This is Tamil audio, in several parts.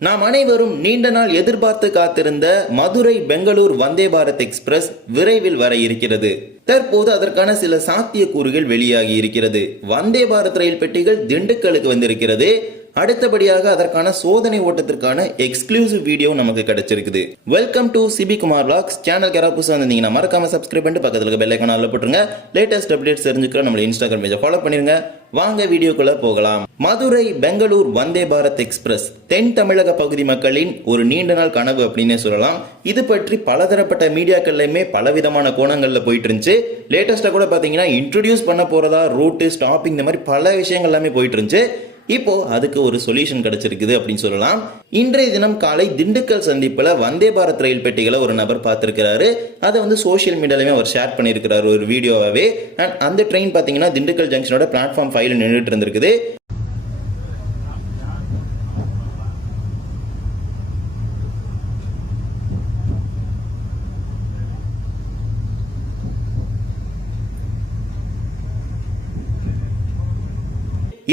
நாம் அனைவரும் நீண்ட நாள் எதிர்பார்த்து காத்திருந்த மதுரை பெங்களூர் வந்தே பாரத் எக்ஸ்பிரஸ் விரைவில் வர இருக்கிறது. தற்போது அதற்கான சில சாத்தியக்கூறுகள் வெளியாகி இருக்கிறது. வந்தே பாரத் ரயில் பெட்டிகள் திண்டுக்கலுக்கு வந்திருக்கிறது. அடுத்தபடியாக அதற்கான சோதனை ஓட்டத்திற்கான எக்ஸ்க்ளூசிவ் வீடியோ நமக்கு கிடைச்சிருக்குது. Welcome to Sibi Kumar logs channel கேரா புதுசாக வந்தீங்கன்னா மறக்காம சப்ஸ்கிரைப் பண்ணிட்டு பக்கத்தில் இருக்க பெல் ஐக்கான போட்டுருங்க லேட்டஸ்ட் அப்டேட்ஸ் தெரிஞ்சுக்கிற நம்மளை இன்ஸ்டாகிராம் பேஜை ஃபாலோ பண்ணிருங்க. வாங்க வீடியோக்குள்ள போகலாம். மதுரை பெங்களூர் வந்தே பாரத் எக்ஸ்பிரஸ் தென் தமிழக பகுதி மக்களின் ஒரு நீண்ட நாள் கனவு அப்படின்னே சொல்லலாம். இது பற்றி பலதரப்பட்ட மீடியாக்கள்லையுமே பலவிதமான கோணங்களில் போயிட்டு இருந்துச்சு லேட்டஸ்ட்டாக கூட பார்த்தீங்கன்னா இன்ட்ரடியூஸ் பண்ண போகிறதா ரூட்டு ஸ்டாப்பிங் இந்த மாதிரி பல விஷயங்கள் எல்லாமே போயிட்டு இருந்துச்சு இப்போ அதுக்கு ஒரு சொல்யூஷன் கிடைச்சிருக்குது அப்படின்னு சொல்லலாம். இன்றைய தினம் காலை திண்டுக்கல் சந்திப்பில் வந்தே பாரத் ரயில் பெட்டிகளை ஒரு நபர் பார்த்துருக்கிறாரு. அதை வந்து சோஷியல் மீடியாலையுமே அவர் ஷேர் பண்ணியிருக்கிறாரு ஒரு வீடியோவாவே அண்ட் அந்த ட்ரெயின் பார்த்தீங்கன்னா திண்டுக்கல் ஜங்ஷனோட பிளாட்ஃபார்ம் ஃபைவ்ல நின்றுட்டு இருந்திருக்குது.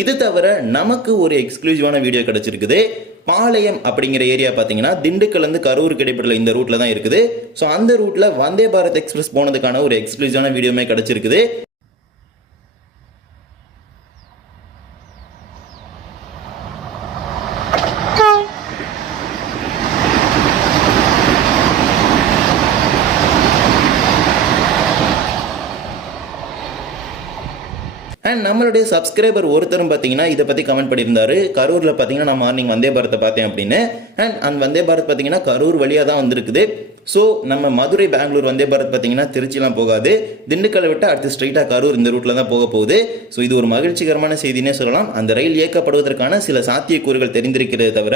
இது தவிர நமக்கு ஒரு எக்ஸ்க்ளூசிவான வீடியோ கிடைச்சிருக்குது. பாளையம் அப்படிங்கிற ஏரியா பார்த்தீங்கன்னா திண்டுக்கல்லேருந்து கரூருக்கு கரூர் கிடைப்படல இந்த ரூட்டில் தான் இருக்குது. ஸோ அந்த ரூட்டில் வந்தே பாரத் எக்ஸ்பிரஸ் போனதுக்கான ஒரு எக்ஸ்க்ளூசிவான வீடியோமே கிடச்சிருக்குது. அண்ட் நம்மளுடைய சப்ஸ்கிரைபர் ஒருத்தரும் பார்த்தீங்கன்னா இதை பற்றி கமெண்ட் பண்ணியிருந்தாரு. கரூரில் பார்த்தீங்கன்னா நான் மார்னிங் வந்தே பாரத்தை பார்த்தேன் அப்படின்னு. அண்ட் அந்த வந்தே பாரத் பார்த்தீங்கன்னா கரூர் வழியாக தான் வந்திருக்குது. ஸோ நம்ம மதுரை பெங்களூர் வந்தே பாரத் பார்த்தீங்கன்னா திருச்சிலாம் போகாது. திண்டுக்கல்லை விட்டு அடுத்து ஸ்ட்ரைட்டாக கரூர் இந்த ரூட்டில் தான் போக போகுது. ஸோ இது ஒரு மகிழ்ச்சிகரமான செய்தினே சொல்லலாம். அந்த ரயில் இயக்கப்படுவதற்கான சில சாத்தியக்கூறுகள் தெரிந்திருக்கிறது தவிர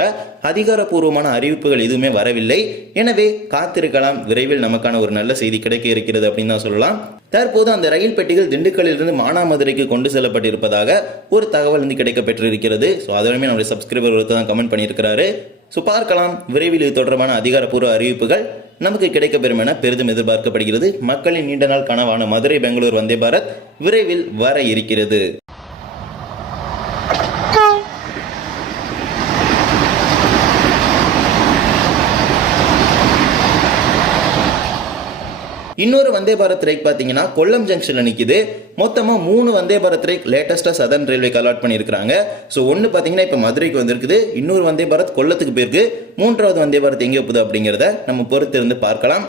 அதிகாரப்பூர்வமான அறிவிப்புகள் எதுவுமே வரவில்லை. எனவே காத்திருக்கலாம். விரைவில் நமக்கான ஒரு நல்ல செய்தி கிடைக்க இருக்கிறது அப்படின்னு தான் சொல்லலாம். தற்போது அந்த ரயில் பெட்டிகள் திண்டுக்கல்லிலிருந்து மானாமதுரைக்கு கொண்டு செல்லப்பட்டிருப்பதாக ஒரு தகவல் வந்து கிடைக்கப்பெற்றிருக்கிறது. ஸோ அதுவுமே நம்முடைய சப்ஸ்கிரைபர் ஒருத்தர் தான் கமெண்ட் பண்ணியிருக்கிறாரு. ஸோ பார்க்கலாம் விரைவில் இது தொடர்பான அதிகாரப்பூர்வ அறிவிப்புகள் நமக்கு கிடைக்கப்பெறும் என பெரிதும் எதிர்பார்க்கப்படுகிறது. மக்களின் நீண்ட நாள் கனவான மதுரை பெங்களூர் வந்தே பாரத் விரைவில் வர இருக்கிறது. இன்னொரு வந்தே பாரத் ரேக் பார்த்தீங்கன்னா கொல்லம் ஜங்ஷனில் நிற்கிது மொத்தமாக மூணு வந்தே பாரத் ரேக் லேட்டஸ்ட்டாக சதர்ன் ரயில்வேக்கு அலாட் பண்ணியிருக்காங்க ஸோ ஒன்று பார்த்தீங்கன்னா இப்போ மதுரைக்கு வந்திருக்குது. இன்னொரு வந்தே பாரத் கொல்லத்துக்கு போயிருக்கு. மூன்றாவது வந்தே பாரத் எங்கே போகுது அப்படிங்கிறத நம்ம பொறுத்து இருந்து பார்க்கலாம்.